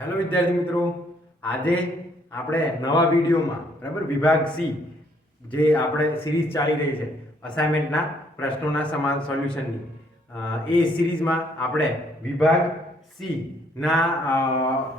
Hello વિદ્યાર્થી મિત્રો. આજે આપણે નવા વિડીયોમાં, બરાબર? વિભાગ સી, જે આપણે સિરીઝ ચાલી રહી છે અસાઇનમેન્ટના પ્રશ્નોના સમાન સોલ્યુશનની એ સિરીઝમાં આપણે વિભાગ સી ના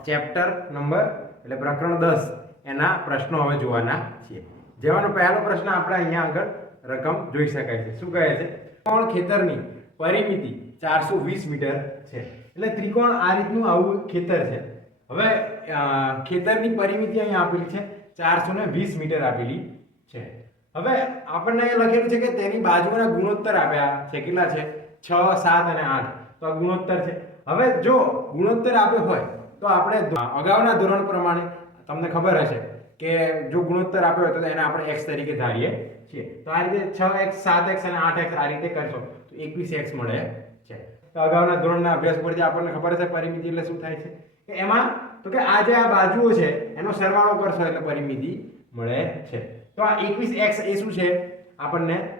ચેપ્ટર નંબર એટલે પ્રકરણ દસ, એના પ્રશ્નો હવે જોવાના છીએ. જેવાનો પહેલો પ્રશ્ન આપણે અહીંયા આગળ રકમ જોઈ શકાય છે. શું કહે છે? ત્રિકોણ ખેતરની પરિમિતિ ચારસો વીસ મીટર છે. એટલે ત્રિકોણ આ રીતનું આવું ખેતર છે. હવે ખેતરની પરિમિતિ અહીંયા આપેલી છે ચારસો ને વીસ મીટર આપેલી છે. હવે, આપણને અહીંયા લખેલું છે કે તેની બાજુના ગુણોત્તર આપ્યા છે. કેટલા છે? છ, સાત અને આઠ. તો આ ગુણોત્તર છે. હવે જો ગુણોત્તર આપ્યો હોય, તો આપણે અગાઉના ધોરણ પ્રમાણે તમને ખબર હશે કે જો ગુણોત્તર આપ્યો હોય, તો એને આપણે એક્સ તરીકે ધારીએ છીએ. તો આ રીતે છ એક્સ સાત એક્સ અને આઠ એક્સ આ રીતે કરશો, તો એકવીસ એક્સ મળે છે. તો અગાઉના ધોરણના અભ્યાસ પરથી આપણને ખબર હશે પરિમિતિ એટલે શું થાય છે? એમાં તો કે આ જે આ બાજુઓ છે એનો સરવાળો કરશો એટલે પરિમિતિ મળે છે. તો આ એકવીસ એક્સ એ શું છે? આપણને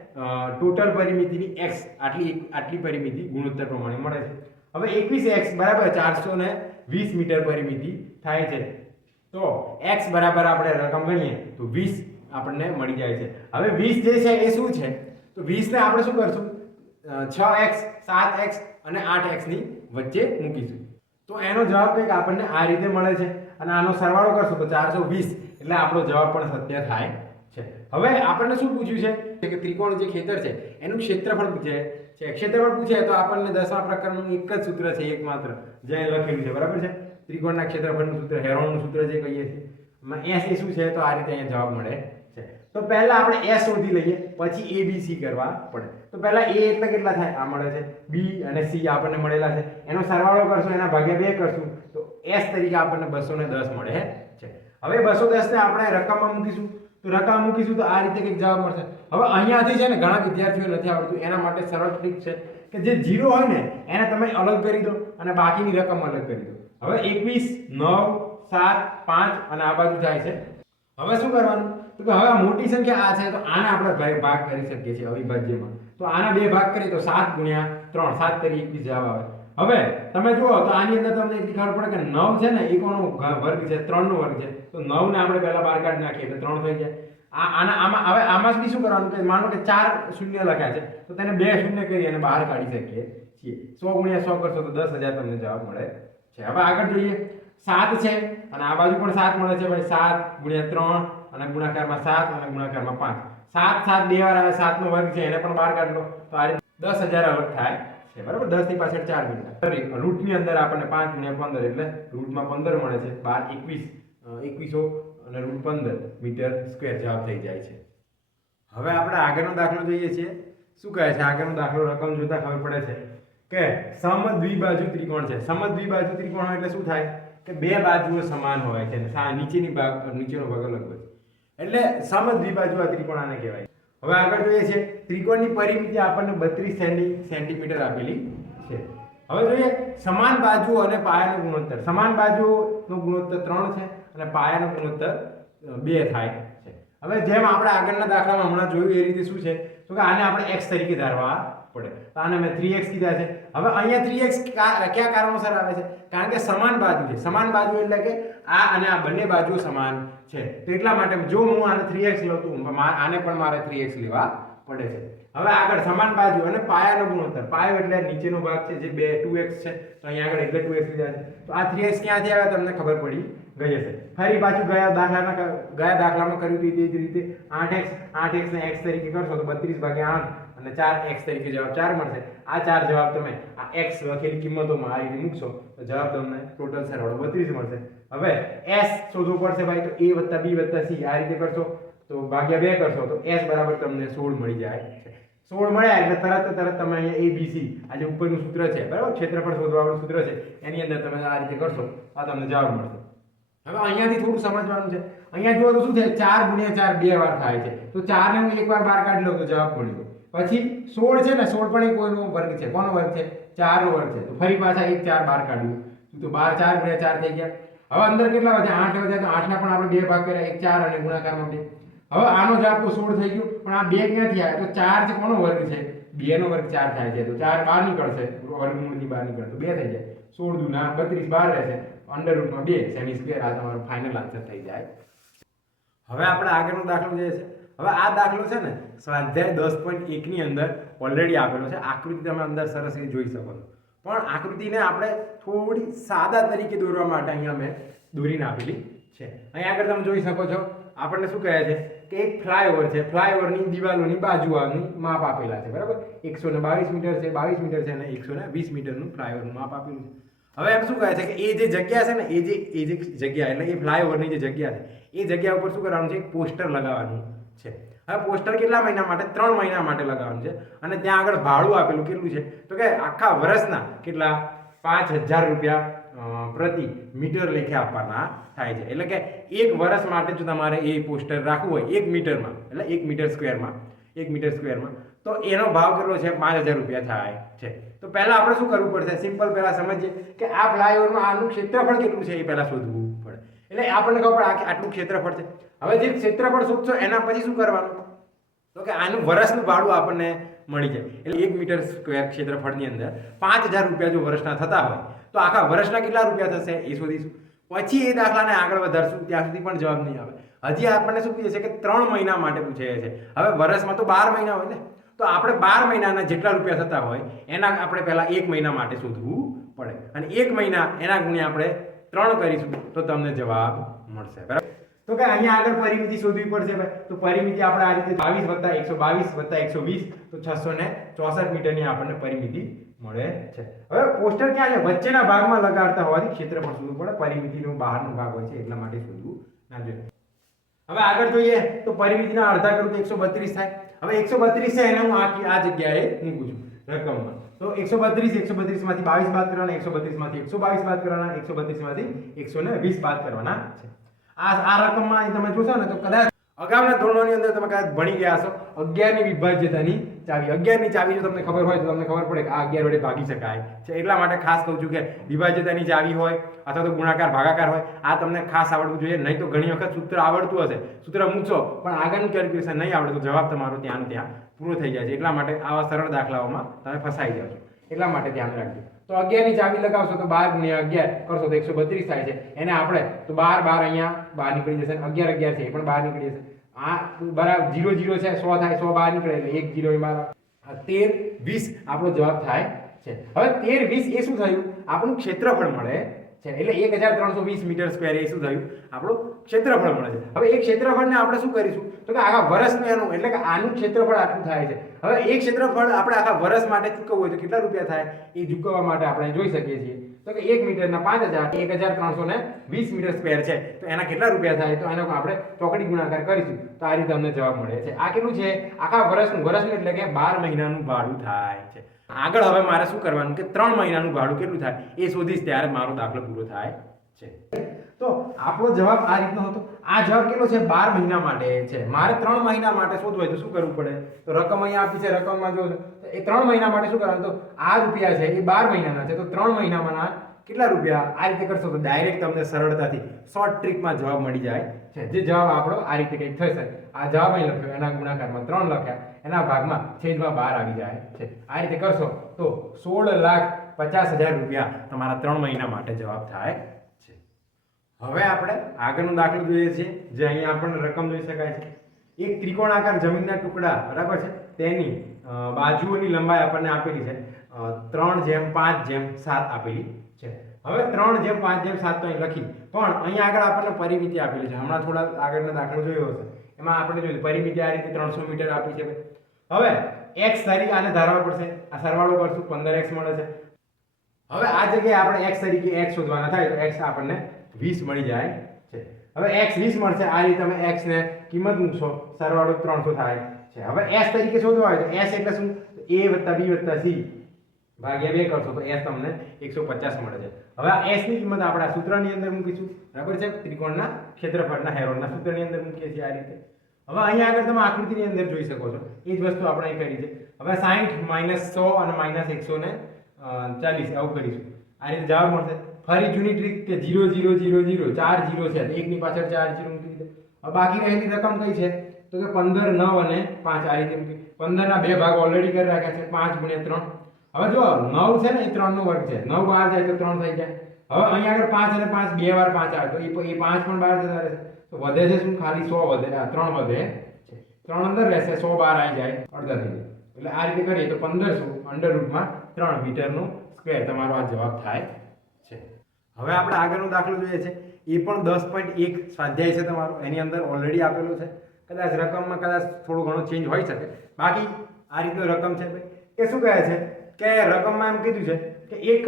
ટોટલ પરિમિતિની એક્સ આટલી આટલી પરિમિતિ ગુણોત્તર પ્રમાણે મળે છે. હવે એકવીસ એક્સ બરાબર ચારસો ને વીસ મીટર પરિમિતિ થાય છે. તો એક્સ બરાબર આપણે રકમ ગણીએ તો વીસ આપણને મળી જાય છે. હવે વીસ જે છે એ શું છે? તો વીસને આપણે શું કરશું? અ, 6x 7x અને આઠ એક્સની વચ્ચે મૂકીશું. તો એનો જવાબ કંઈક આપણને આ રીતે મળે છે. અને આનો સરવાળો કરશો તો 420 એટલે આપણો જવાબ પણ સત્ય થાય છે. હવે આપણને શું પૂછ્યું છે? કે ત્રિકોણ જે ખેતર છે, એનું ક્ષેત્રફળ પૂછે. છે ક્ષેત્રફળ પૂછે તો આપણને દસમા પ્રકારનું એક જ સૂત્ર છે, એકમાત્ર. જે લખેલું છે. બરાબર છે? ત્રિકોણના ક્ષેત્રફળનું સૂત્ર, હેરોનનું સૂત્ર જે કહીએ છીએ. એમાં એસ શું છે? તો આ રીતે અહીંયા જવાબ મળે તો પહેલા આપણે એસ શોધી લઈએ, પછી એ બી સી કરવા પડે. તો પહેલા એ એટલે કેટલા થાય? આ મળે છે. બી અને સી આપણને મળેલા છે. એનો સરવાળો કરશું, એના ભાગે બે કરશું. તો એસ તરીકે આપણને બસો ને દસ મળે છે. હવે બસો દસ ને આપણે રકમમાં મૂકીશું. તો રકમ મૂકીશું તો આ રીતે કંઈક જવાબ મળશે. હવે અહીંયાથી છે ને ઘણા વિદ્યાર્થીઓ નથી આવડતું. એના માટે સરળ ટ્રીક છે કે જે જીરો હોય ને, એને તમે અલગ કરી દો અને બાકીની રકમ અલગ કરી દો. હવે એકવીસ, નવ, સાત, પાંચ અને આ બાજુ જાય છે. હવે શું કરવાનું? તો કે હવે મોટી સંખ્યા આ છે, તો આના આપણે ભાગ કરી શકીએ છીએ અવિભાજ્યમાં. તો આના બે ભાગ કરીએ તો સાત ગુણ્યા ત્રણ, સાત કરી એકવીસ જવાબ આવે. હવે તમે જુઓ તો આની અંદર તમને એટલી ખબર પડે કે નવ છે ને એ કોનો વર્ગ છે, ત્રણનો વર્ગ છે. તો નવને આપણે પહેલા બહાર કાઢી નાખીએ, એટલે ત્રણ થઈ જાય આ આના આમાં હવે આમાં બી શું કરવાનું કે માનો કે ચાર શૂન્ય લખ્યા છે, તો તેને બે શૂન્ય કરી અને બહાર કાઢી શકીએ છીએ. સો ગુણ્યા સો કરશો તો દસ હજાર તમને જવાબ મળે છે. હવે આગળ જોઈએ. સાત છે, અને આ બાજુ પણ સાત મળે છે ભાઈ. સાત ગુણ્યા ત્રણ અને ગુણાકારમાં સાત અને ગુણાકારમાં પાંચ. સાત સાત, બે વાર આવે, સાતનો વર્ગ છે, એને પણ બહાર કાઢ. લો તો આ રીતે દસ હજાર અલગ થાય છે, બરાબર? દસની પાછળ ચાર ગુણ્યા. સોરી રૂટની અંદર આપણને પાંચ ગુણ્યા પંદર એટલે રૂટમાં પંદર મળે છે, બાર એકવીસ એકવીસો અને રૂટ પંદર મીટર સ્ક્વેર જવાબ થઈ જાય છે. હવે આપણે આગળનો દાખલો જોઈએ છીએ. શું કહે છે? આગળનો દાખલો રકમ જોતા ખબર પડે છે કે સમદ્વિબાજુ ત્રિકોણ છે. સમદ્વિબાજુ ત્રિકોણ એટલે શું થાય? કે બે બાજુઓ સમાન હોય છે. નીચેની ભાગ, નીચેનો ભાગ અલગ હોય છે. એટલે સમદ્વિબાજુ આ ત્રિકોણ આને કહેવાય. હવે આગળ જોઈએ છે, ત્રિકોણની પરિમિતિ આપણને બત્રીસ સેન્ટીમીટર આપેલી છે. હવે જોઈએ, સમાન બાજુ અને પાયાનો ગુણોત્તર. સમાન બાજુઓનો ગુણોત્તર ત્રણ છે અને પાયાનો ગુણોત્તર બે થાય છે. હવે જેમ આપણે આગળના દાખલામાં હમણાં જોયું એ રીતે શું છે? તો કે આને આપણે એક્સ તરીકે ધારવા પડે. તો આને મેં 3x કીધા છે. હવે અહીંયા થ્રી એક્સ કયા કારણોસર આવે છે? કારણ કે સમાન બાજુ છે. સમાન બાજુ એટલે કે આ અને આ બંને બાજુ સમાન છે. તો એટલા માટે જો હું આને થ્રી એક્સ લઉં તો આને પણ મારે થ્રી એક્સ લેવા પડે છે. હવે આગળ સમાન બાજુ અને પાયાનો ગુણોત્તર. પાયો એટલે નીચેનો ભાગ છે જે બે ટુ એક્સ છે. તો અહીંયા આગળ એટલે 2x લીધા છે. તો આ થ્રી એક્સ ક્યાંથી આવ્યા? તમને ખબર પડી. ગઈ હશે. ફરી પાછું ગયા દાખલાના ગયા દાખલામાં કર્યું હતું એ જ રીતે. 8x 8x ને એક્સ તરીકે કરશો તો 32 ભાગ્યા આઠ અને ચાર એક્સ તરીકે જવાબ ચાર મળશે. આ ચાર જવાબ તમે આ એક્સ લખેલી કિંમતોમાં આ રીતે મૂકશો તો જવાબ તમને ટોટલ સરવાળો 32 મળશે. હવે એસ શોધવું પડશે ભાઈ તો એ વત્તા બી વત્તા સી આ રીતે કરશો તો ભાગ્યા બે કરશો તો એસ બરાબર તમને સોળ મળી જાય છે. સોળ મળ્યા એટલે તરત તરત તમે અહીંયા abc આ જે ઉપરનું સૂત્ર છે, બરાબર? ક્ષેત્રફળ શોધવાનું સૂત્ર છે, એની અંદર તમે આ રીતે કરશો આ તમને જવાબ મળશે. હવે અહીંયાથી થોડું સમજવાનું છે. અહીંયા જુઓ તો શું છે? ચાર ગુણ્યા ચાર બે વાર થાય છે. તો ચાર ને હું એકવાર બહાર કાઢી લઉં તો જવાબ મળી પછી સોળ છે ને, સોળ પણ એ કોઈનો વર્ગ છે? કોનો વર્ગ છે? ચાર નો વર્ગ છે. તો ફરી પાછા એક ચાર બહાર કાઢ્યું તો બાર ચાર ગુણ્યા ચાર થઈ ગયા. હવે અંદર કેટલા વધ્યા? આઠ વધ્યા. તો આઠના પણ આપણે બે ભાગ કર્યા. એક ચાર અને ગુણાકારમાં બે. હવે આનો જવાબ તો સોળ થઈ ગયો. પણ આ બે ક્યાંથી આવ્યા? તો ચાર છે, કોનો વર્ગ છે? બે નો વર્ગ ચાર થાય છે, તો ચાર બાર નીકળશે, વર્ગમૂળની બહાર નીકળે, તો બે થઈ જાય. સોળ દુના બત્રીસ બાર રહેશે અંડર રૂટમાં બે સેમી સ્ક્વેર આ તમારો ફાઇનલ આન્સર થઈ જાય. હવે આપણે આગળનો દાખલો જે છે, હવે આ દાખલો છે ને, સ્વાધ્યાય દસ પોઈન્ટ એકની અંદર ઓલરેડી આપેલો છે, આકૃતિ તમે અંદર સરસ રીતે જોઈ શકો છો. પણ આકૃતિને આપણે થોડી સાદા તરીકે દોરવા માટે અહીંયા મેં દોરીને આપેલી છે. અહીંયા આગળ તમે જોઈ શકો છો, આપણને શું કહે છે? કે એક ફ્લાયઓવર છે. ફ્લાયઓવરની દિવાલોની બાજુઓની માપ આપેલા છે. બરાબર? એકસો ને બાવીસ મીટર છે, બાવીસ મીટર છે અને એકસો ને વીસ મીટરનું ફ્લાયઓવરનું માપ આપેલું છે. હવે એમ શું કહે છે કે એ જે જગ્યા છે ને, એ જે એ જે જગ્યા, એટલે એ ફ્લાયઓવરની જે જગ્યા છે, એ જગ્યા ઉપર શું કરવાનું છે? પોસ્ટર લગાવવાનું છે. હવે પોસ્ટર કેટલા મહિના માટે? ત્રણ મહિના માટે લગાવવાનું છે. અને ત્યાં આગળ ભાડું આપેલું કેટલું છે? તો કે આખા વર્ષના કેટલા? પાંચ હજાર રૂપિયા પ્રતિ મીટર લેખે આપવાના થાય છે. એટલે કે એક વર્ષ માટે જો તમારે એ પોસ્ટર રાખવું હોય, એક મીટરમાં, એટલે એક મીટર સ્ક્વેરમાં, એક મીટર સ્ક્વેરમાં, તો એનો ભાવ કેટલો છે? પાંચ હજાર રૂપિયા થાય છે. તો પહેલાં આપણે શું કરવું પડશે? સિમ્પલ પહેલાં સમજીએ કે આ ફ્લાયઓવરમાં આનું ક્ષેત્રફળ કેટલું છે એ પહેલાં શોધવું પડે. એટલે આપણને ખબર પડે આટલું ક્ષેત્રફળ છે. હવે જે ક્ષેત્રફળ શોધશો એના પછી શું કરવાનું? તો કે આનું વર્ષનું ભાડું આપણને મળી જાય. એટલે એક મીટર સ્ક્વેર ક્ષેત્રફળની અંદર પાંચ હજાર રૂપિયા જો વર્ષના થતા હોય તો આખા વર્ષના કેટલા રૂપિયા થશે? એ શોધીશું. પછી એ દાખલાને આગળ વધારશું, ત્યાં સુધી પણ જવાબ નહીં આવે. હજી આપણને શું પૂછે છે કે ત્રણ મહિના માટે પૂછે છે. હવે વર્ષમાં તો બાર મહિના હોય ને? તો આપણે બાર મહિનાના જેટલા રૂપિયા થતા હોય, એના આપણે પહેલાં એક મહિના માટે શોધવું પડે. અને એક મહિના એના ગુણે આપણે ત્રણ કરીશું, તો તમને જવાબ મળશે. બરાબર? તો કે અહીંયા આગળ પરિમિતિ શોધવી પડશે ભાઈ. તો પરિમિતિ આપણે આ રીતે બાવીસ વત્તા એકસો બાવીસ વત્તા એકસો વીસ, તો છસો ને ચોસઠ મીટરની આપણને પરિમિતિ મળે છે. હવે પોસ્ટર ક્યાં છે? વચ્ચેના ભાગમાં લગાડતા હોવાથી પણ શોધવું પડે. પરિમિતિનો બહારનો ભાગ હોય છે, એટલા માટે શોધવું ના જોઈએ. હવે આગળ જોઈએ તો પરિમિતિના અડધા કરું તો એકસો બત્રીસ થાય. હવે એકસો બત્રીસ છે એને હું આ આ જગ્યાએ મૂકું છું રકમમાં. તો એકસો બત્રીસ એકસો બત્રીસમાંથી બાવીસ બાદ કરવાના, એકસો બત્રીસમાંથી એકસો બાવીસ બાદ કરવાના, એકસો બત્રીસમાંથી એકસો ને વીસ બાદ કરવાના છે. આ આ રકમમાં તમે જોશો ને તો કદાચ અગાઉના ધોરણોની અંદર તમે કદાચ ભણી ગયા હશો. અગિયારની વિભાજ્યતાની ચાવી, અગિયારની ચાવી જો તમને ખબર હોય તો તમને ખબર પડે કે આ અગિયાર વડે ભાગી શકાય છે. એટલા માટે ખાસ કહું છું કે વિભાજ્યતાની ચાવી હોય અથવા તો ગુણાકાર, ભાગાકાર હોય, આ તમને ખાસ આવડવું જોઈએ. નહીં તો ઘણી વખત સૂત્ર આવડતું હશે. સૂત્ર મૂકશો, પણ આગળનું કેલ્ક્યુલેશન નહીં આવડે તો જવાબ તમારો ત્યાં ત્યાં પૂરો થઈ જાય છે. એટલા માટે આવા સરળ દાખલાઓમાં તમે ફસાઈ જાઓ છો. એટલા માટે ધ્યાન રાખજો. તો અગિયારની ચાવી લગાવશો તો બાર ગુણ્યા અગિયાર કરશો તો એકસો બત્રીસ થાય છે. એને આપણે તો બાર બાર અહીંયા બહાર નીકળી જશે અગિયાર અગિયાર છે, એ પણ બહાર નીકળી જશે. આ બરાબર, જીરો જીરો છે, સો થાય, સો બહાર નીકળે એટલે એક જીરો એ તેર, વીસ આપણો જવાબ થાય છે. હવે તેર, વીસ એ શું થયું? આપણું ક્ષેત્રફળ મળે છે. એટલે એક હજાર ત્રણસો વીસ મીટર સ્ક્વેર એ શું થયું? આપણું ક્ષેત્રફળ મળે છે. હવે એ ક્ષેત્રફળને આપણે શું કરીશું? તો કે આખા વર્ષનું એનું, એટલે કે આનું ક્ષેત્રફળ આટલું થાય છે. હવે એ ક્ષેત્રફળ આપણે આખા વર્ષ માટે ચૂકવવું હોય તો કેટલા રૂપિયા થાય? એ ચૂકવવા માટે આપણે જોઈ શકીએ છીએ. તો કે એક મીટરના પાંચ હજાર એક હજાર ત્રણસો ને વીસ મીટર સ્ક્વેર છે. તો એના કેટલા રૂપિયા થાય? તો એનો આપણે ચોકડી ગુણાકાર કરીશું. તો આ રીતે અમને જવાબ મળે છે. આ કેટલું છે? આખા વર્ષનું વર્ષનું એટલે કે બાર મહિનાનું ભાડું થાય છે. આગળ હવે મારે શું કરવાનું કે ત્રણ મહિનાનું ભાડું કેટલું થાય? એ શોધીશ ત્યારે મારો દાખલો પૂરો થાય છે. તો આપણો જવાબ આ રીતનો હતો. આ જવાબ કેટલો છે? બાર મહિના માટે છે. મારે ત્રણ મહિના માટે શોધવું હોય તો શું કરવું પડે? તો રકમ અહીંયા આપી છે. રકમમાં જો એ ત્રણ મહિના માટે શું કરવાનું? તો આ રૂપિયા છે, એ બાર મહિનાના છે. તો ત્રણ મહિનામાંના કેટલા રૂપિયા? આ રીતે કરશો તો ડાયરેક્ટ તમને સરળતાથી શોર્ટ ટ્રીકમાં જવાબ મળી જાય છે. જે જવાબ આપણો આ રીતે કંઈક થશે. આ જવાબ અહીં લખ્યો, એના ગુણાકારમાં ત્રણ લખ્યા. એના ભાગમાં છેદમાં બાર આવી જાય છે. આ રીતે કરશો તો સોળ લાખ પચાસ હજાર રૂપિયા તમારા ત્રણ મહિના માટે જવાબ થાય છે. હવે આપણે આગળનું દાખલું જોઈએ છીએ, જે અહીંયા આપણને રકમ જોઈ શકાય છે. એક ત્રિકોણાકાર જમીનના ટુકડા, બરાબર છે? તેની બાજુઓની લંબાઈ આપણને આપેલી છે. ત્રણ જેમ પાંચ જેમ સાત આપેલી છે. હવે ત્રણ જેમ પાંચ જેમ સાત તો અહીં લખી. પણ અહીંયા આગળ આપણને પરિમિતિ આપેલી છે. હમણાં થોડા આગળનો દાખલો જોયો હશે. એમાં આપણે જોયું, પરિમિતિ આ રીતે ત્રણસો મીટર આપી છે. હવે એક્સ તરીકે આને ધારવા પડશે. આ સરવાળો કરશું, પંદર એક્સ મળે છે. હવે આ જગ્યાએ આપણે એક્સ તરીકે એક્સ શોધવાના થાય તો એક્સ આપણને વીસ મળી જાય છે. હવે એક્સ વીસ મળશે, આ રીતે તમે x ને કિંમત મૂકશો સરવાળો 300 થાય છે. હવે એસ તરીકે શોધવા હોય તો એસ એટલે શું? બી વત્તા સી ભાગ્યા બે કરશો, તો એસ તમને 150 મળે છે. હવે આ s ની કિંમત આપણે સૂત્રની અંદર મૂકીશું. બરાબર છે? ત્રિકોણના ક્ષેત્રફળના હેરોનના સૂત્રની અંદર મૂકીએ છીએ આ રીતે. હવે અહીંયા આગળ તમે આકૃતિની અંદર જોઈ શકો છો. એ જ વસ્તુ આપણે અહીં કરી છે. હવે 60 માઇનસ સો અને માઇનસ એકસો ને ચાલીસ, આવું કરીશું. આ રીતે જવાબ મળશે. ફરી જૂની ટ્રીક કે 0 0 0 0 ચાર, જીરો છે. એકની પાછળ ચાર, જીરો બાકી રહેલી રકમ કઈ છે? તો કે 15 9 અને પાંચ, આ રીતે મૂકી. 15 ના બે ભાગ ઓલરેડી કરી રાખ્યા છે, પાંચ ગુણ્યા ત્રણ. હવે જો નવ છે ને, એ 3 નો વર્ગ છે. નવ બહાર જાય તો ત્રણ થઈ જાય. હવે અહીંયા આગળ પાંચ અને પાંચ, બે વાર પાંચ આવે. તો એ પાંચ પણ બહાર જતા રહેશે. તો વધે છે શું? ખાલી સો વધે. ત્રણ વધે છે. ત્રણ અંદર રહેશે, સો બાર આવી જાય, અડધા થઈ જાય. એટલે આ રીતે કરીએ તો પંદરસો અંડર રૂટમાં ત્રણ મીટરનું સ્ક્વેર તમારો આ જવાબ થાય છે. હવે આપણે આગળનો દાખલો જોઈએ છે. એ પણ દસ પોઈન્ટ એક સ્વાધ્યાય છે તમારો. એની અંદર ઓલરેડી આપેલો છે. કદાચ રકમમાં કદાચ થોડો ઘણો ચેન્જ હોઈ શકે. બાકી આ રીતનો રકમ છે એ શું કહે છે? કે રકમમાં એમ કીધું છે કે એક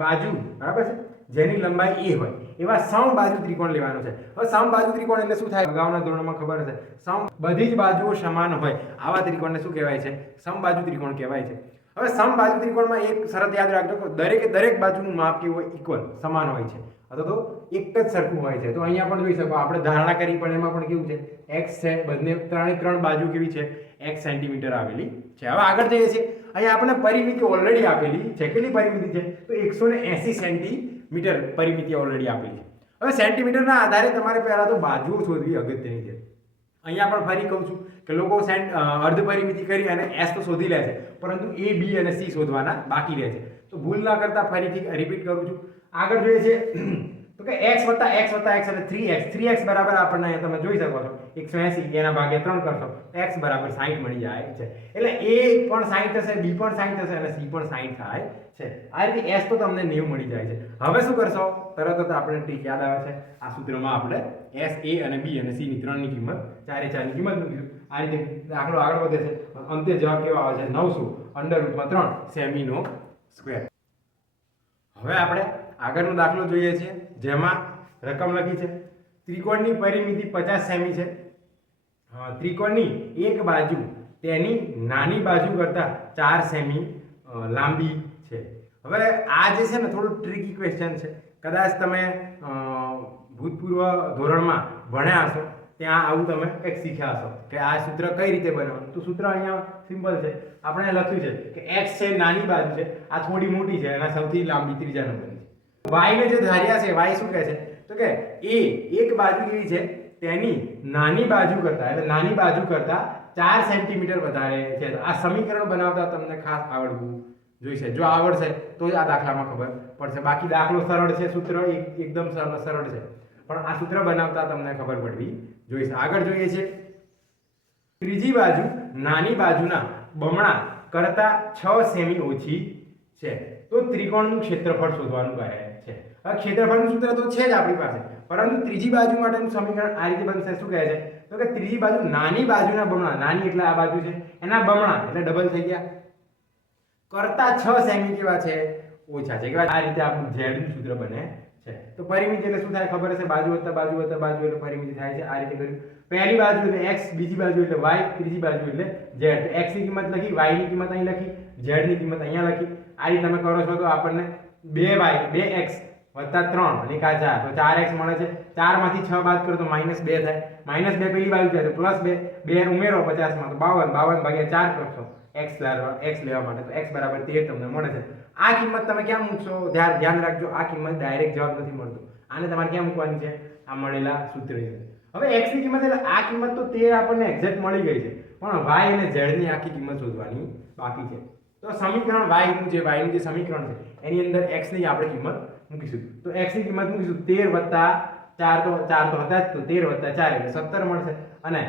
બાજુ, બરાબર છે? જેની લંબાઈ એ હોય. એવા સમ બાજુ ત્રિકોણ લેવાનો છે. હવે સમ બાજુ ત્રિકોણ એટલે શું થાય? અગાઉના ધોરણમાં ખબર છે સમ બધી જ બાજુઓ સમાન હોય. આવા ત્રિકોણને શું કહેવાય છે? સમ બાજુ ત્રિકોણ કહેવાય છે. હવે સમ બાજુ ત્રિકોણમાં એક શરત યાદ રાખજો કે દરેકે દરેક બાજુનું માપ કેવું હોય? ઇક્વલ સમાન હોય છે. અથવા તો એક જ સરખું હોય છે. તો અહીંયા પણ જોઈ શકો, આપણે ધારણા કરી, પણ એમાં પણ કેવું છે? એક્સ છે, બંને ત્રણે ત્રણ બાજુ કેવી છે? એક સેન્ટીમીટર આવેલી છે. હવે આગળ જઈએ છીએ. અહીંયા આપણને પરિમિતિ ઓલરેડી આપેલી છે. કેટલી પરિમિતિ છે? તો એકસો ને એસી સેન્ટીમીટર પરિમિતિ ઓલરેડી આપેલી છે. હવે સેન્ટીમીટરના આધારે તમારે પહેલાં તો બાજુઓ શોધવી અગત્યની છે. અહીંયા પણ ફરી કહું છું કે લોકો સેન્ટ અર્ધ પરિમિતિ કરી અને એસ તો શોધી લે છે, પરંતુ એ, બી અને સી શોધવાના બાકી રહે છે. તો ભૂલ ના કરતા ફરીથી રિપીટ કરું છું. આગળ જોઈએ છે કે એક્સ વત્તા એક્સ વત્તા એક્સ એટલે 3x 3x બરાબર આપણને અહીંયા તમે જોઈ શકો છો. 180 એના ભાગે ત્રણ કરશો. એક્સ બરાબર 60 મળી જાય છે. એટલે એ પણ 60 થશે, બી પણ 60 થશે અને સી પણ 60 થાય છે. આ રીતે એસ તો તમને 90 મળી જાય છે. હવે શું કરશો? તરત જ આપણે ટીક યાદ આવે છે. આ સૂત્રમાં આપણે એસ એ અને બી અને સીની ત્રણની કિંમત, ચારે ચારની કિંમત મૂકીશું. આ રીતે દાખલો આગળ વધે છે. અંતે જવાબ કેવો આવે છે? નવસો. અંડર રૂટમાં ત્રણ. સેમીનો સ્ક્વેર હવે આપણે આગળનો દાખલો જોઈએ છીએ. જેમાં રકમ લખી છે. ત્રિકોણની પરિમિતિ પચાસ સેમી છે. ત્રિકોણની એક બાજુ તેની નાની બાજુ કરતાં ચાર સેમી લાંબી છે. હવે આ જે છે ને થોડું ટ્રિકી ક્વેશ્ચન છે. કદાચ તમે ભૂતપૂર્વ ધોરણમાં ભણ્યા હશો, ત્યાં આવું તમે કંઈક શીખ્યા હશો કે આ સૂત્ર કઈ રીતે બનાવવાનું. તો સૂત્ર અહીંયા સિમ્પલ છે. આપણે લખ્યું છે કે એક્સ છે નાની બાજુ છે, આ થોડી મોટી છે અને સૌથી લાંબી ત્રીજા નંબરની. છે y ને જે ધાર્યા છે વાય શું કહે છે? તો કે એ એક બાજુ કેવી છે, તેની નાની બાજુ કરતા, એટલે નાની બાજુ કરતા ચાર સેન્ટીમીટર વધારે છે. આ સમીકરણ બનાવતા તમને ખાસ આવડવું જોઈશે. જો આવડશે, તો જ આ દાખલામાં ખબર પડશે. બાકી દાખલો સરળ છે, સૂત્ર એકદમ સરળ સરળ છે. પણ આ સૂત્ર બનાવતા તમને ખબર પડવી જોઈશે. આગળ જોઈએ છે. ત્રીજી બાજુ, નાની બાજુના બમણા કરતા છ સેમી ઓછી છે. તો ત્રિકોણનું ક્ષેત્રફળ શોધવાનું કહે. હવે ક્ષેત્રફળનું સૂત્ર તો છે જ આપણી પાસે. પરંતુ ત્રીજી બાજુ માટેનું સમીકરણ આ રીતે બનશે. શું કહે છે? તો કે ત્રીજી બાજુ નાની બાજુના બમણા. નાની એટલે આ બાજુ છે. એના બમણા એટલે ડબલ થઈ ગયા. કરતા છ સેમી કેવા છે? ઓછા છે. કેવા? આ રીતે આપણું ઝેડનું સૂત્ર બને છે. તો પરિમિત એટલે શું થાય? ખબર હશે? બાજુ વત્તા બાજુ વત્તા બાજુ એટલે પરિમિતિ થાય છે. આ રીતે કર્યું. પહેલી બાજુ એટલે એક્સ બીજી બાજુ એટલે વાય ત્રીજી બાજુ એટલે ઝેડ તો x ની કિંમત લખી વાયની કિંમત અહીં લખી ઝેડની કિંમત અહીંયા લખી. આ રીતે તમે કરો છો તો આપણને 2y 2x વત્તા ત્રણ, અને કા ચાર. તો ચાર એક્સ મળે છે. ચારમાંથી છ બાદ કરો તો માઇનસ બે થાય. માઇનસ બે પેલી બાજુ થાય તો પ્લસ બે. બે ઉમેરો પચાસમાં તો બાવન. બાવન ભાગ્યા ચાર કરશો એક્સ એક્સ લેવા માટે. તો એક્સ બરાબર તેર તમને મળે છે. આ કિંમત તમે ક્યાં મૂકશો? ધ્યાન ધ્યાન રાખજો. આ કિંમત ડાયરેક્ટ જવાબ નથી મળતો. આને તમારે ક્યાં મૂકવાની છે? આ મળેલા સૂત્ર હવે એક્સની કિંમત એટલે આ કિંમત તો તેર આપણને એક્ઝેક્ટ મળી ગઈ છે. પણ વાય અને ઝેડની આખી કિંમત શોધવાની બાકી છે. તો સમીકરણ વાયનું જે વાયનું જે સમીકરણ છે, એની અંદર એક્સની આપણે કિંમત મૂકીશું. તો x ની કિંમત મૂકીશું. 13 વત્તા ચાર તો ચાર તો હતા જ. તો 13 વત્તા ચાર એટલે 17 મળશે. અને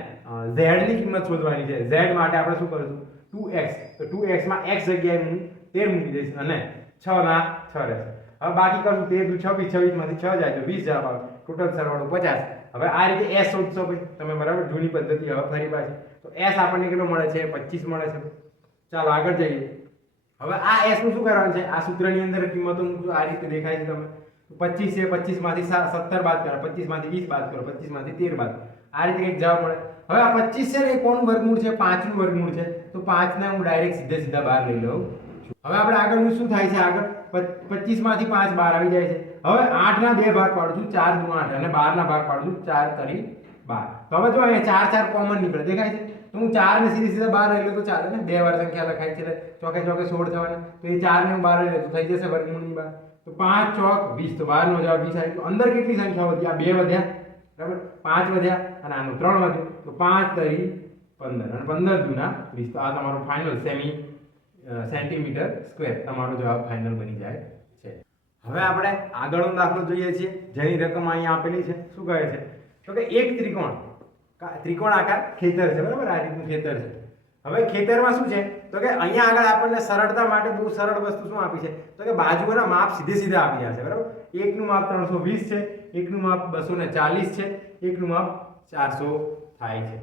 ઝેડની કિંમત શોધવાની છે. z માટે આપણે શું કરીશું? 2x તો 2x માં x જગ્યાએ હું 13 મૂકી દઈશ અને 6 ના 6 રહેશે. હવે બાકી કરશું. 13 દુ 26 26 માંથી 6 જાય તો 20 જવાબ આવે. ટોટલ સરવાળો 50 હવે આ રીતે s શોધશો ભાઈ. તમે બરાબર જૂની પદ્ધતિ, હવે ફરી પાછી. તો s આપણને કેટલો મળે છે? 25 મળે છે. ચાલો આગળ જઈએ. હવે આ s નું શું કરવાનું છે? આ સૂત્રની અંદર કિંમતો આ રીતે દેખાય છે તમે 25 છે 25 માંથી સત્તર બાદ કરો 25 માંથી વીસ બાદ કરો 25 માંથી તેર બાદ આ રીતે એક જવાબ મળે. હવે આ 25 છે એ કોનું વર્ગમૂળ છે? 5 નું વર્ગમૂળ છે. તો પાંચને હું ડાયરેક્ટ સીધે સીધા બહાર લઈ લઉં. હવે આપણે આગળનું શું થાય છે? આગળ 25 માંથી પાંચ બહાર આવી જાય છે. હવે 8 ના બે ભાગ પાડું છું. ચાર દુ આઠ અને 12 ના ભાગ પાડું છું. ચાર તરી બાર. હવે જો અહીંયા 4 4 કોમન નીકળે. દેખાય છે? તો હું ચાર ને સીધી સીધા બહાર લઈ તો ચાલે ને? બે વાર સંખ્યા લખાય છે ચોકે ચોકે સોળ થવાના. તો એ ચાર ને હું બહાર લઈ તો થઈ જશે વર્ગમૂળની બહાર તો પાંચ, ચોક, વીસ, તો 12 નો જવાબ વીસ આવી. ગયો અંદર કેટલી સંખ્યા વધી? આ બે વધ્યા. બરાબર? પાંચ વધ્યા અને આનું ત્રણ વધ્યું. તો પાંચ તરી 15 અને 15 દુના વીસ. તો આ તમારો ફાઇનલ સેમી સેન્ટીમીટર સ્ક્વેર તમારો જવાબ ફાઇનલ બની જાય છે. હવે આપણે આગળનો દાખલો જોઈએ છીએ. જેની રકમ અહીંયા આપેલી છે. શું કહે છે? તો કે એક ત્રિકોણ. ત્રિકોણ આકાર ખેતર છે, બરાબર? આ રીતનું ખેતર છે. હવે ખેતરમાં શું છે? તો કે અહીંયા આગળ આપણને સરળતા માટે બહુ સરળ વસ્તુ શું આપી છે? તો કે બાજુઓના માપ સીધે સીધા આપી રહ્યા છે, બરાબર? એકનું માપ ત્રણસો વીસ છે, એકનું માપ બસો ને ચાલીસ છે, એકનું માપ ચારસો થાય છે.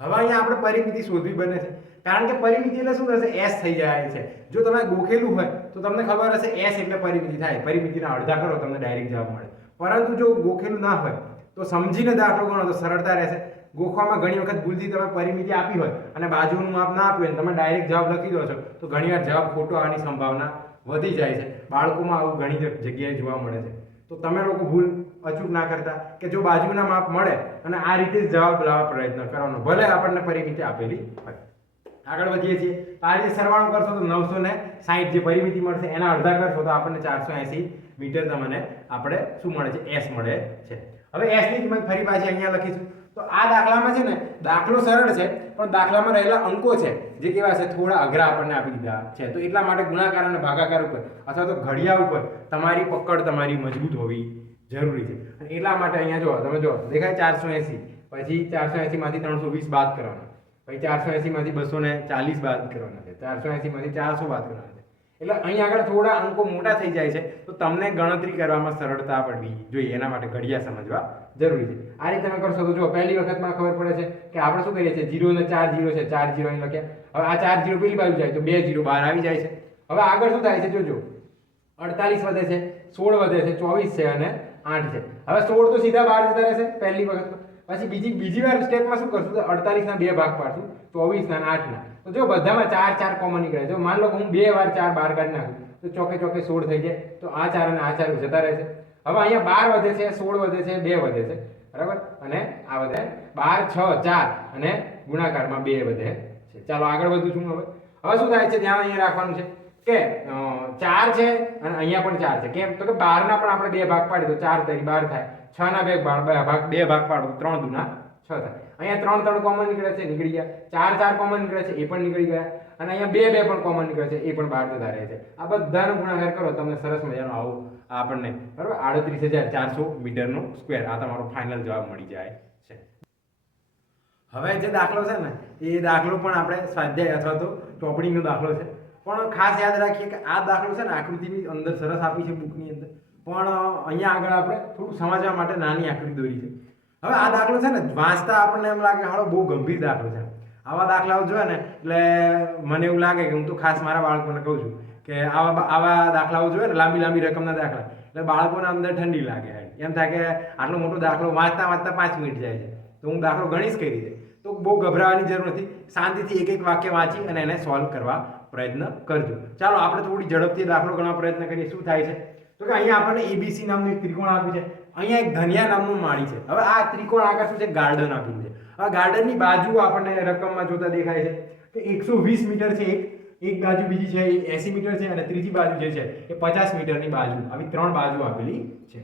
હવે અહીંયા આપણે પરિમિતિ શોધવી બને છે. કારણ કે પરિમિતિ એટલે શું થશે? એસ થઈ જાય છે. જો તમે ગોખેલું હોય, તો તમને ખબર હશે એસ એટલે પરિમિતિ થાય. પરિમિતિના અડધા કરો, તમને ડાયરેક્ટ જવાબ મળે. પરંતુ જો ગોખેલું ના હોય તો સમજીને દાખલો ગણો તો સરળતા રહેશે. ગોખવામાં ઘણી વખત ભૂલથી તમે પરિમિતિ આપી હોય અને બાજુનું માપ ના આપ્યું હોય તમે ડાયરેક્ટ જવાબ લખી દો છો, તો ઘણીવાર જવાબ ખોટો આવવાની સંભાવના વધી જાય છે. બાળકોમાં આવું ઘણી જગ્યાએ જોવા મળે છે. તો તમે લોકો ભૂલ અચૂક ના કરતા કે જો બાજુના માપ મળે અને આ રીતે જ જવાબ લાવવા પ્રયત્ન કરવાનો, ભલે આપણને પરિમિતિ આપેલી હોય. આગળ વધીએ છીએ. આ રીતે સરવાળો કરશો તો નવસો ને સાહીઠ જે પરિમિતિ મળશે એના અડધા કરશો તો આપણને ચારસો એસી મીટર તમને આપણે શું મળે છે? એસ મળે છે. હવે એસની કિંમત ફરી પાછી અહીંયા લખીશું તો આ દાખલામાં છે ને, દાખલો સરળ છે, પણ દાખલામાં રહેલા અંકો છે, જે કેવા છે, થોડા અઘરા આપણને આપી દીધા છે. તો એટલા માટે ગુણાકાર અને ભાગાકાર ઉપર, અથવા તો ઘડિયા ઉપર તમારી પકડ તમારી મજબૂત હોવી જરૂરી છે. અને એટલા માટે અહીંયા જો તમે જો દેખાય ચારસો એસી, પછી ચારસો એંસીમાંથી ત્રણસો વીસ બાદ કરવાના. પછી ચારસો એંસીમાંથી બસો ને ચાલીસ બાદ કરવાના છે. ચારસો એંસીમાંથી ચારસો બાદ કરવાના છે. એટલે અહીં આગળ થોડા અંકો મોટા થઈ જાય છે. તો તમને ગણતરી કરવામાં સરળતા પડવી જોઈએ. એના માટે ઘડિયા સમજવા જરૂરી છે. આ રીતે તમે કરશો તો જો પહેલી વખતમાં ખબર પડે છે કે આપણે શું કરીએ છીએ? જીરો ને ચાર જીરો છે. ચાર જીરો અહીં લખ્યા. હવે આ ચાર જીરો પેલી બાજુ જાય તો બે જીરો બહાર આવી જાય છે. હવે આગળ શું થાય છે? જોજો. અડતાલીસ વધે છે, સોળ વધે છે, ચોવીસ છે અને આઠ છે. હવે સોળ તો સીધા બહાર જતા રહેશે. પહેલી વખત પછી બીજી બીજી વાર સ્ટેપમાં શું કરશું? તો અડતાલીસના બે ભાગ પાડશું ચોવીસના આઠના. તો જો બધામાં ચાર ચાર કોમન નીકળે જો માન લો કે હું બે વાર ચાર બાર કાઢી નાખું, તો ચોકે ચોકે સોળ થઈ જાય. તો આ ચાર અને આ ચાર જતા રહેશે. હવે અહીંયા બાર વધે છે, સોળ વધે છે, બે વધે છે. બરાબર? અને આ વધે બાર, છ, ચાર અને ગુણાકારમાં બે વધે છે. ચાલો આગળ વધું છું હવે. હવે શું થાય છે? ધ્યાન અહીંયા રાખવાનું છે. કે ચાર છે અને અહીંયા પણ ચાર છે. કેમ? તો કે બારના પણ આપણે બે ભાગ પાડીએ તો ચાર તરી બાર થાય. છ ના બે ભાગ બે ભાગ પાડો તો ત્રણ દુના છ થાય. અહીંયા ત્રણ ત્રણ કોમન નીકળે છે, નીકળી ગયા. ચાર ચાર કોમન નીકળે છે, એ પણ નીકળી ગયા. અને અહીંયા બે બે પણ કોમન નીકળે છે, એ પણ બહાર જતા રહે છે. આ બધાનો ગુણાકાર કરો, તમને સરસ મજાનો આવું આપણને. બરાબર? આડત્રીસ હજાર ચારસો મીટરનો સ્ક્વેર આ તમારો ફાઇનલ જવાબ મળી જાય છે. હવે જે દાખલો છે ને, એ દાખલો પણ આપણે સ્વાધ્યાય અથવા તો ચોપડીનો દાખલો છે. પણ ખાસ યાદ રાખીએ કે આ દાખલો છે ને આકૃતિની અંદર સરસ આપી છે બુકની અંદર. પણ અહીંયા આગળ આપણે થોડું સમજવા માટે નાની આકૃતિ દોરી છે. હવે આ દાખલો છે ને, વાંચતા આપણને એમ લાગે હાલો બહુ ગંભીર દાખલો છે. આવા દાખલાઓ જોઈએ ને, એટલે મને એવું લાગે કે હું તો ખાસ મારા બાળકોને કહું છું કે આવા આવા દાખલાઓ જોઈએ ને, લાંબી લાંબી રકમના દાખલા. એટલે બાળકોના અંદર ઠંડી લાગે એમ થાય કે આટલો મોટો દાખલો વાંચતા વાંચતા પાંચ મિનિટ જાય છે. તો હું દાખલો ગણીશ કઈ રીતે? તો બહુ ગભરાવાની જરૂર નથી. શાંતિથી એક એક વાક્ય વાંચી અને એને સોલ્વ કરવા પ્રયત્ન કરજો. ચાલો, આપણે થોડી ઝડપથી દાખલો ગણવા પ્રયત્ન કરીએ. શું થાય છે? તો કે અહીંયા આપણને એબીસી નામનું એક ત્રિકોણ આપ્યું છે. અહીંયા એક ધનિયા નામનું માળી છે. હવે આ ત્રિકોણ આગળ શું છે? ગાર્ડન આપ્યું છે. હવે ગાર્ડનની બાજુ આપણને રકમમાં જોતા દેખાય છે કે એકસો વીસ મીટર છે એક. એક બાજુ બીજી છે એ એસી મીટર છે અને ત્રીજી બાજુ જે છે એ પચાસ મીટરની બાજુ. આવી ત્રણ બાજુ આપેલી છે.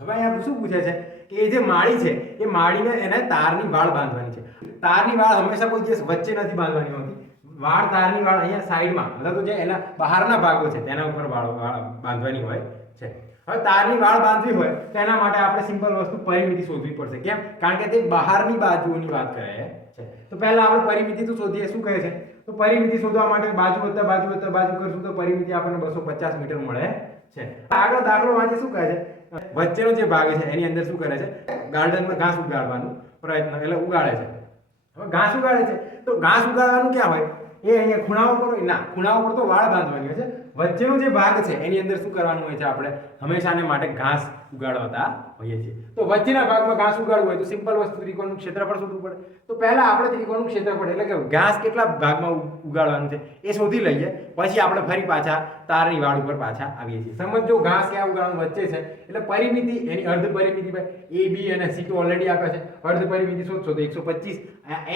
હવે અહીંયા શું પૂછે છે? કે જે માળી છે, એ માળીને એને તારની વાળ બાંધવાની છે. તારની વાળ હંમેશા કોઈ દિવસ વચ્ચે નથી બાંધવાની હોતી. વાળ તારની વાળ અહીંયા સાઈડમાં, મતલબ તો જે એના બહારના ભાગો છે, તેના ઉપર વાળ બાંધવાની હોય છે. હવે તારની વાળ બાંધવી હોય, તો એના માટે આપણે સિમ્પલ વસ્તુ પરિમિતિ શોધવી પડશે. કેમ? કારણ કે તે બહારની બાજુઓની વાત કરે છે. તો પહેલા આપણે પરિમિતિ તો શોધીએ, શું કહે છે? તો પરિમિતિ શોધવા માટે બાજુ વત્તા બાજુ વત્તા બાજુ કરશું તો પરિમિતિ આપણને બસો પચાસ મીટર મળે છે. આગળ દાખલો વાંચે શું કહે છે? વચ્ચેનો જે ભાગ છે એની અંદર શું કરે છે? ગાર્ડનમાં ઘાસ ઉગાડવાનો પ્રયત્ન, એટલે ઉગાડે છે. હવે ઘાસ ઉગાડે છે. તો ઘાસ ઉગાડવાનું ક્યાં હોય? એ અહીંયા ખૂણાઓ પર હોય? ના, ખૂણાઓ પર તો વાળ બાંધવાની હોય છે. વચ્ચેનો જે ભાગ છે એની અંદર શું કરવાનું હોય છે આપણે? હંમેશાને માટે ઘાસ ઉગાડવાતા હોઈએ છીએ. તો વચ્ચેના ભાગમાં ઘાસ ઉગાડવું હોય તો સિમ્પલ વસ્તુ ત્રિકોણનું ક્ષેત્રફળ શોધવું પડે. તો પહેલાં આપણે ત્રિકોણનું ક્ષેત્રફળ એટલે કે ઘાસ કેટલા ભાગમાં ઉગાડવાનું છે એ શોધી લઈએ. પછી આપણે ફરી પાછા તારની વાળ ઉપર પાછા આવીએ છીએ. સમજો, ઘાસ ક્યાં ઉગાડવાનું વચ્ચે છે? એટલે પરિમિતિ, એની અર્ધ પરિમિતિ ભાઈ, એ, બી અને સી તો ઓલરેડી આપે છે. અર્ધ પરિમિતિ શોધશો તો એકસો પચીસ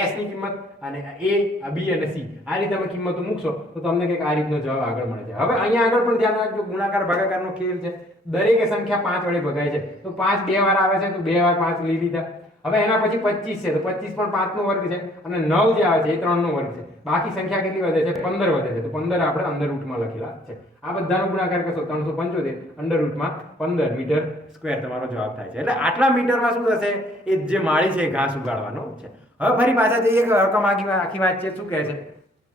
એસની કિંમત અને એ બી અને સી. આ રીતે તમે કિંમતો મૂકશો તો તમને કંઈક આ રીતનો જવાબ આગળ મળે છે. હવે અહીંયા આગળ પણ ધ્યાન રાખજો, ગુણાકાર, ભાગાકારનો ખેલ છે. દરેક સંખ્યા પાંચ વડે ભગાય છે. તો પાંચ બે વાર આવે છે તો બે વાર પાંચ લઈ લીધા. હવે એના પછી પચીસ છે. તો પચીસ પણ પાંચનો વર્ગ છે અને નવ જે આવે છે એ ત્રણનો વર્ગ છે. બાકી સંખ્યા કેટલી વધે છે? પંદર વધે છે. તો પંદર આપણે અંડર રૂટમાં લખેલા છે. આ બધાનો ગુણાકાર કરશો ત્રણસો પંચોતેર. અંડર રૂટમાં પંદર મીટર સ્ક્વેર તમારો જવાબ થાય છે. એટલે આટલા મીટરમાં શું થશે? એ જે માળી છે એ ઘાસ ઉગાડવાનો છે. હવે ફરી પાછા જઈએ કે રકમ આખી આખી વાત છે શું કહે છે?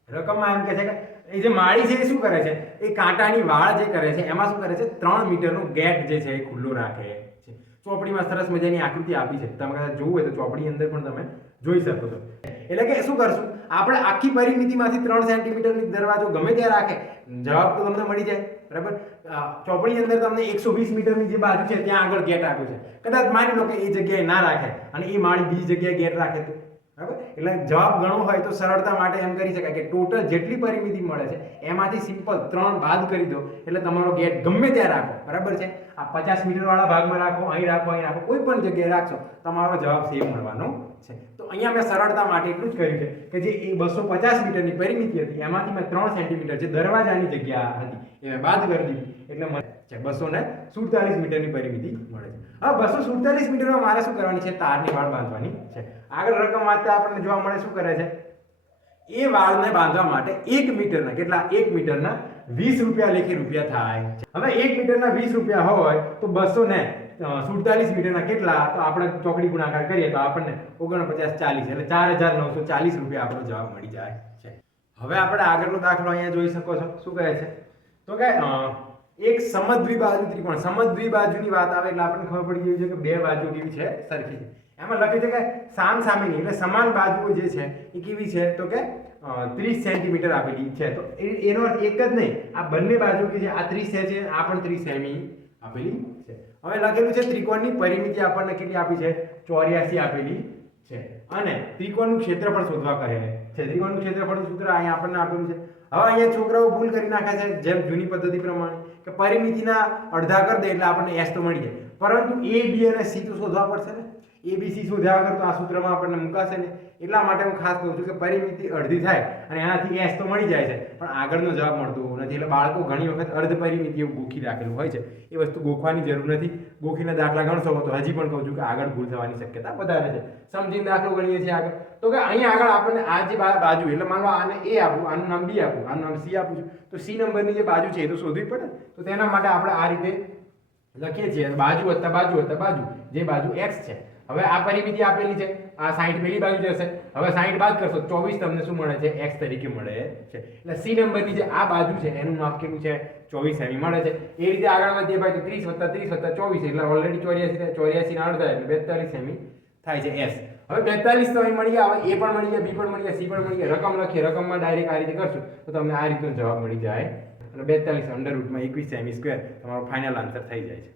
રકમમાં એમ કહે છે કે એ જે માળી છે એ શું કરે છે? એ કાંટાની વાળ જે કરે છે, એમાં શું કરે છે? ત્રણ મીટરનું ગેટ જે છે એ ખુલ્લું રાખે છે. ચોપડીમાં સરસ મજાની આકૃતિ આપી છે. તમે કદાચ જોવું હોય તો ચોપડી અંદર પણ તમે જોઈ શકો છો. એટલે કે શું કરશું? આપણે આખી પરિમિતિમાંથી ત્રણ સેન્ટીમીટરની દરવાજો ગમે ત્યાં રાખે, જવાબ તો તમને મળી જાય, બરાબર? ચોપડી અંદર તમને એકસો વીસ મીટરની જે બાજુ છે, ત્યાં આગળ ગેટ આપ્યું છે. કદાચ માની લો કે એ જગ્યાએ ના રાખે અને એ માળી બીજી જગ્યાએ ગેટ રાખે તો બરાબર? એટલે જવાબ ઘણો હોય તો સરળતા માટે એમ કરી શકાય કે ટોટલ જેટલી પરિમિતિ મળે છે, એમાંથી સિમ્પલ ત્રણ બાદ કરી દો. એટલે તમારો ગેટ ગમે ત્યાં રાખો. બરાબર છે? આ પચાસ મીટરવાળા ભાગમાં રાખો, અહીં રાખો અહીં રાખો, કોઈ પણ જગ્યાએ રાખશો, તમારો જવાબ સેમ મળવાનો છે. તો અહીંયા મેં સરળતા માટે એટલું જ કર્યું છે કે જે એ બસો પચાસ મીટરની પરિમિતિ હતી, એમાંથી મેં ત્રણ સેન્ટીમીટર જે દરવાજાની જગ્યા હતી, એ મેં બાદ કરી દીધી. એટલે મને બસો ને સુડતાલીસ મીટરની પરિમિતિ મળે છે. હવે બસો સુડતાલીસ મીટરમાં મારે શું કરવાની છે? તારની વાળ બાંધવાની છે. આગળ રકમ વાંચતા આપણને જોવા મળે, શું કરે છે? એ વાળને બાંધવા માટે એક મીટરના, કેટલા? એક મીટરના વીસ રૂપિયા લેખે રૂપિયા થાય. હવે એક મીટરના વીસ રૂપિયા હોય, તો બસો ને સુડતાલીસ મીટરના કેટલા? તો આપણે ચોકડી ગુણાકાર કરીએ તો આપણને ઓગણપચાસ ચાલીસ, એટલે ચાર હજાર નવસો ચાલીસ રૂપિયા આપણો જવાબ મળી જાય છે. હવે આપણે આગળનો દાખલો અહીંયા જોઈ શકો છો. શું કહે છે? તો કે એક સમદ્વિબાજુ ત્રિકોણ. સમદ્વિબાજુની વાત આવે એટલે આપણને ખબર પડી ગઈ છે કે બે બાજુ કેવી છે? સરખી. છે એમાં લખે છે કે સામ સામેની એટલે સમાન બાજુઓ જે છે એ કેવી છે? તો કે ત્રીસ સેન્ટીમીટર આપેલી છે. તો એનો એક જ નહીં. આ બંને બાજુ કે છે આ ત્રીસ છે આ પણ ત્રીસ સેમી આપેલી છે. હવે લખેલું છે ત્રિકોણની પરિમિતિ આપણને કેટલી આપી છે? ચોર્યાસી આપેલી છે. અને ત્રિકોણનું ક્ષેત્રફળ શોધવા કહે છે. ત્રિકોણનું ક્ષેત્રફળનું સૂત્ર અહીંયા આપણને આપેલું છે. હવે અહીંયા છોકરાઓ ભૂલ કરી નાખે છે, જેમ જૂની પદ્ધતિ પ્રમાણે. કે પરિમિતિના અડધા કરી દે એટલે આપણને એસ તો મળી જાય. પરંતુ એ બી અને સી તો શોધવા પડશે ને? એ બી સી શોધ્યા વગર તો આ સૂત્રમાં આપણને મુકાશે ને એટલા માટે હું ખાસ કહું છું કે પરિમિતિ અડધી થાય અને એનાથી એસ તો મળી જાય છે. પણ આગળનો જવાબ મળતો નથી. એટલે બાળકો ઘણી વખત અર્ધ પરિમિતિ એવું ગોખી રાખેલું હોય છે. એ વસ્તુ ગોખવાની જરૂર નથી. ગોખીને દાખલા ગણશો તો હજી પણ કહું છું કે આગળ ભૂલ થવાની શક્યતા વધારે છે. સમજીને દાખલો ગણીએ છીએ આગળ. તો કે અહીંયા આગળ આપણને આ જે બાજુ, એટલે માનો આને એ આપું, આનું નામ બી આપું, આનું નામ સી આપું છું. તો સી નંબરની જે બાજુ છે એ તો શોધવી પડે. તો તેના માટે આપણે આ રીતે લખીએ છીએ. બાજુ વત્તા બાજુ વત્તા બાજુ. જે બાજુ એક્સ છે. હવે આ પરિમિતિ આપેલી છે. આ 60 પેલી બાજુ જશે હવે 60 બાદ કરશો 24 તમને શું મળે છે? એક્સ તરીકે મળે છે. એટલે સી નંબરની જે આ બાજુ છે, એનું માપ કેટલું છે? ચોવીસ એમી મળે છે. એ રીતે આગળ વધીએ ભાઈ તો 30 30 24 એટલે ઓલરેડી 84 84 ના અડધા, એટલે 42 સેમી થાય છે એસ હવે 42 તો અહીં મળી હવે એ પણ મળી ગયા બી પણ મળી ગયા સી પણ મળી ગયા રકમ લખીએ, રકમમાં ડાયરેક્ટ આ રીતે કરશું, તો તમને આ રીતનો જવાબ મળી જાય. અને 42 અંડર રૂટમાં 21 સેમી સ્ક્વેર તમારો ફાઇનલ આન્સર થઈ જાય છે.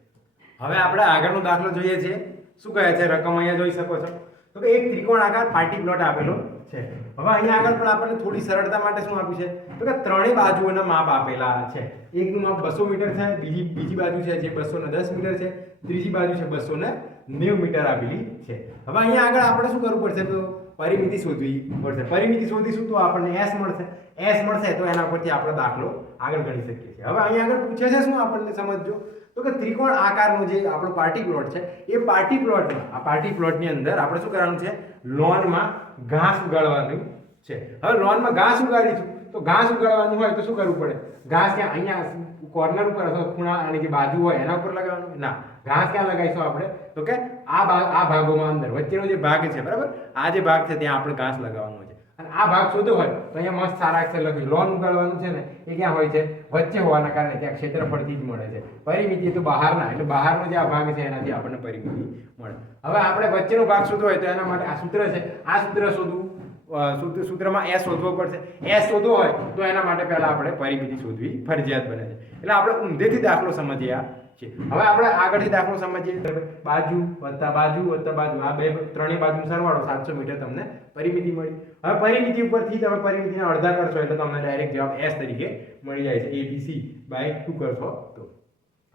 હવે આપણે આગળનો દાખલો જોઈએ છીએ શું કહે છે? રકમ અહીંયા જોઈ શકો છો. તો એક ત્રિકોણાકાર પાર્ટી પ્લોટ આપેલો છે. હવે અહીંયા આગળ પણ આપણને થોડી સરળતા માટે શું આપ્યું છે? તો કે ત્રણેય બાજુઓના માપ આપેલા છે. એકનું માપ બસો મીટર છે, બીજી બીજી બાજુ છે જે બસો દસ મીટર છે, ત્રીજી બાજુ છે બસો ને મીટર આપેલી છે. હવે અહીંયા આગળ આપણે શું કરવું પડશે? તો પરિમિતિ શોધવી પડશે. પરિમિતિ શોધીશું તો આપણને એસ મળશે. એસ મળશે તો એના પરથી આપણો દાખલો આગળ ગણી શકીએ છીએ. હવે અહીંયા આગળ પૂછે છે શું આપણને સમજજો? તો કે ત્રિકોણ આકારનો જે આપણો પાર્ટી પ્લોટ છે, એ પાર્ટી પ્લોટમાં આ પાર્ટી પ્લોટની અંદર આપણે શું કરવાનું છે? લોનમાં ઘાસ ઉગાડવાનું છે. હવે લોનમાં ઘાસ ઉગાડીશું, તો ઘાસ ઉગાડવાનું હોય તો શું કરવું પડે? ઘાસ ક્યાં? અહીંયા કોર્નર ઉપર અથવા ખૂણા અને જે બાજુ હોય એના ઉપર લગાવવાનું? ના. ઘાસ ક્યાં લગાવીશું આપણે? તો કે આ ભાગ આ ભાગોમાં અંદર. વચ્ચેનો જે ભાગ છે, બરાબર? આ જે ભાગ છે, ત્યાં આપણે ઘાસ લગાવવાનું છે. અને આ ભાગ શોધો હોય, તો અહીંયા મસ્ત સારા અક્ષર લખ્યું લોન ઉગાડવાનું છે ને, એ ક્યાં હોય છે? વચ્ચે હોવાના કારણે ત્યાં ક્ષેત્રફળથી જ મળે છે. પરિમિતિ તો બહારના, એટલે બહારનો જે આ ભાગ છે, એનાથી આપણને પરિમિતિ મળે. હવે આપણે વચ્ચેનો ભાગ શુદ્ધ હોય, તો એના માટે આ સૂત્ર છે. આ સૂત્ર શોધવું સૂત્રમાં એ શોધવો પડશે. એ શોધવો હોય, તો એના માટે પહેલા આપણે પરિમિતિ શોધવી ફરજિયાત બને છે. એટલે આપણે ઊંધેથી દાખલો સમજ્યા છે. હવે આપણે આગળથી દાખલો સમજીએ. બાજુ વત્તા બાજુ વત્તા બાજુ. આ બે ત્રણેય બાજુ સરવાળો સાતસો મીટર તમને પરિમિતિ મળી. હવે પરિમિતિ ઉપરથી તમે પરિમિતિના અડધા કરશો એટલે તમને ડાયરેક્ટ જવાબ એસ તરીકે મળી જાય છે. એબીસી બાય ટુ કરશો તો.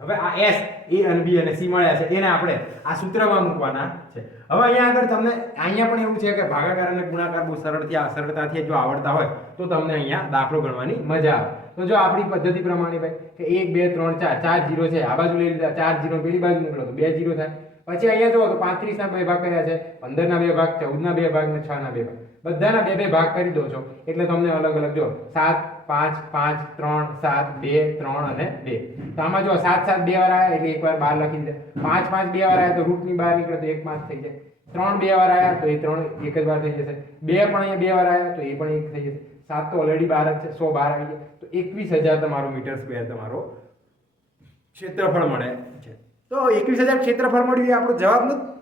હવે આ એસ એ અને બી અને સી મળ્યા છે. એને આપણે આ સૂત્રમાં મૂકવાના છે. હવે અહીંયા આગળ તમને, અહીંયા પણ એવું છે કે ભાગાકાર અને ગુણાકાર બહુ સરળથી, સરળતાથી જો આવડતા હોય તો તમને અહીંયા દાખલો ગણવાની મજા આવે. તો જો આપણી પદ્ધતિ પ્રમાણે ભાઈ, કે એક, બે, ત્રણ, ચાર ચાર જીરો છે, આ બાજુ લઈ લીધા, ચાર જીરો પેલી બાજુ નીકળો તો બે જીરો થાય. પછી અહીંયા જુઓ તો પાંત્રીસના બે ભાગ કર્યા છે, પંદરના બે ભાગ, ચૌદના બે ભાગ ને છ ના બે ભાગ. બધાના બે બે ભાગ કરી દો છો, એટલે તમને અલગ અલગ જો, સાત, પાંચ પાંચ, ત્રણ, સાત, બે, ત્રણ અને બે. તો આમાં જો સાત સાત બે વાર આવ્યા એટલે એક વાર બાર લખી દે પાંચ પાંચ બે વાર આવ્યા તો રૂટની બહાર નીકળે તો એક પાંચ થઈ જાય. ત્રણ બે વાર આવ્યા તો એ ત્રણ એક જ વાર થઈ જશે. બે પણ અહીંયા બે વાર આવ્યા તો એ પણ એક થઈ જશે. સાત તો ઓલરેડી બાર જ છે, સો બાર આવી જાય તો એકવીસ હજાર તમારો મીટર સ્ક્વેર તમારો ક્ષેત્રફળ મળે છે. તો એકવીસ હજાર ક્ષેત્રફળ મળ્યું એ આપણો જવાબ નથી.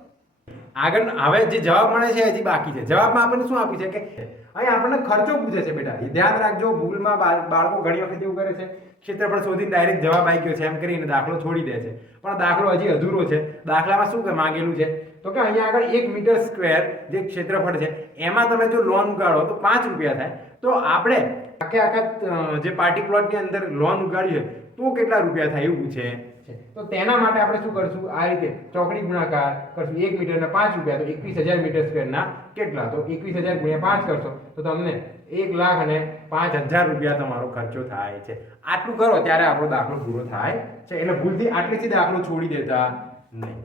આગળ હવે જે જવાબ મળે છે હજી બાકી છે. જવાબમાં આપણને શું આપ્યું છે કે અહીં આપણને ખર્ચો પૂછે છે બેટા. ધ્યાન રાખજો, ભૂલમાં બાળ- બાળકો ઘણી વખત એવું કરે છે ક્ષેત્રફળ શોધીને ડાયરેક્ટ જવાબ આવી ગયો છે, એમ કરીને દાખલો છોડી દે છે. પણ દાખલો હજી અધૂરો છે. દાખલામાં શું કે માંગેલું છે? તો કે અહીંયા આગળ એક મીટર સ્ક્વેર જે ક્ષેત્રફળ છે, એમાં તમે જો લોન ઉગાડો, તો પાંચ રૂપિયા થાય. તો આપણે આખે આખા જે પાર્ટી પ્લોટની અંદર લોન ઉગાડીએ, તો કેટલા રૂપિયા થાય એવું પૂછે? છે. તો તેના માટે આપણે શું કરશું? આ રીતે ચોકડી ગુણાકાર કરશું. એક મીટરના પાંચ રૂપિયા. તો એકવીસ હજાર મીટર સ્ક્વેરના કેટલા? તો એકવીસ હજાર ગુણ્યા પાંચ કરશો. તો તમને એક લાખ અને પાંચ હજાર રૂપિયા તમારો ખર્ચો થાય છે. આટલું કરો ત્યારે આપણો દાખલો પૂરો થાય છે. એટલે ભૂલથી આટલેથી દાખલો છોડી દેતા નહીં.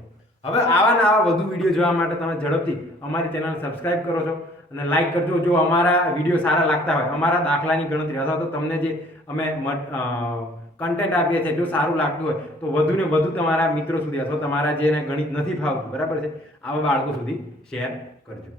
હવે આવા ને આવા વધુ વીડિયો જોવા માટે તમે ઝડપથી અમારી ચેનલ સબસ્ક્રાઇબ કરો છો અને લાઈક કરજો. જો અમારા વીડિયો સારા લાગતા હોય, અમારા દાખલાની ગણતરી અથવા તો તમને જે અમે કન્ટેન્ટ આપીએ છીએ, જો સારું લાગતું હોય, તો વધુ ને વધુ તમારા મિત્રો સુધી અથવા તમારા જેને ગણિત નથી ફાવતું, બરાબર છે? આવા બાળકો સુધી શેર કરજો.